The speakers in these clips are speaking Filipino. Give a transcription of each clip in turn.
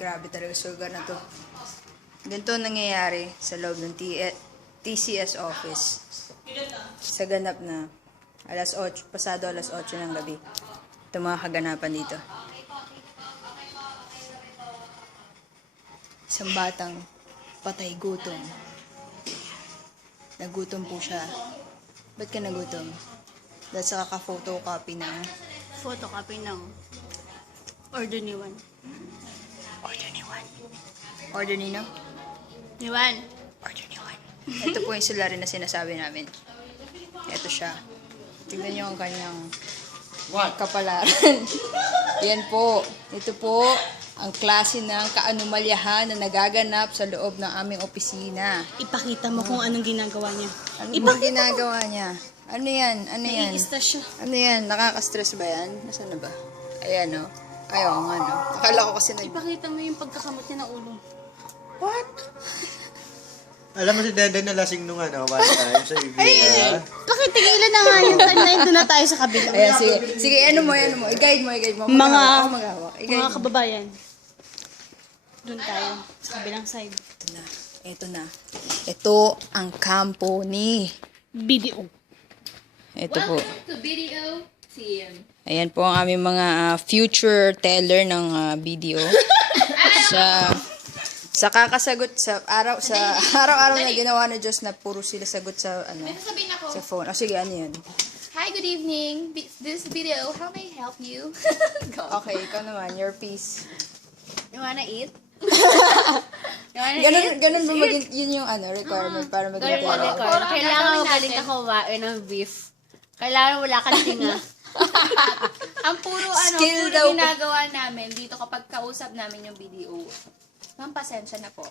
Grabe talaga sugar na to. Ganito nangyayari sa loob ng TCS office. Sa ganap na alas 8, pasado alas 8 ng gabi. Ito mga kaganapan dito. Isang batang patay gutom. Nagutom po siya. Ba't ka nagutom? Dahil sa kaka-photocopy ng Photocopy ng order ni Juan. order ni Juan. Order nino? Ni Juan. Order ni Juan. Ito po yung sulari na sinasabi namin. Ito siya. Tignan niyo ang kanyang kapalaran. Yan po. Ito po ang klase ng kaanumalyahan na nagaganap sa loob ng aming opisina. Ipakita mo kung anong ginagawa niya. Ano bang ginagawa niya? Ano yan? Ano yan? Naiista siya. Ano yan? Nakaka-stress ba yan? Nasaan na ba? Ayan o. Ayaw nga no. Akala ko kasi Ipakita mo yung pagkakamot niya ng ulo. What? Alam mo si Dede na lasing nung one time sa Ibiza. Pakitigilan na nga yung timeline. Doon na tayo sa kabila. Ayan, sige. Sige, ano mo. I-guide mo. Mga, Maghawak. mga kababayan. Doon tayo. Sa kabilang side. Ito na. Ito na. Ito ang kampo ni. BDO. Ito po. to video team. Ayan po ang aming mga future teller ng BDO. sa kakasagot sa araw-araw na ginawa na Diyos na puro sila sagot sa Sabihin ako, sa phone. O sige, ano yan? hi, good evening. This video, how may I help you? Go. Okay, ikaw naman, your piece. You wanna eat? You wanna Ganun ba maging, yun yung requirement para maging teller? Kailangan magaling ka kumain ng beef. Kailangan wala kang tinga. Ang puro Skill puro daw. ginagawa namin dito kapag kausap namin yung video. Ma'am, pasensya na po.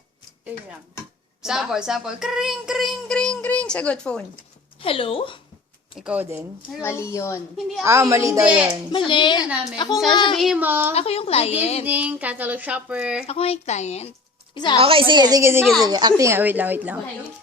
Yun lang. Sample. Kring, kring, kring, kring. Sagot phone. Hello? Ikaw din. Mali yun. Hindi ako. Mali daw yan. Mali. Sabihin namin. Ako So, nga. sabihin mo, Ako yung client. good evening, catalog shopper. Ako nga yung client. Isa. Okay, sige. Acting nga. Wait lang.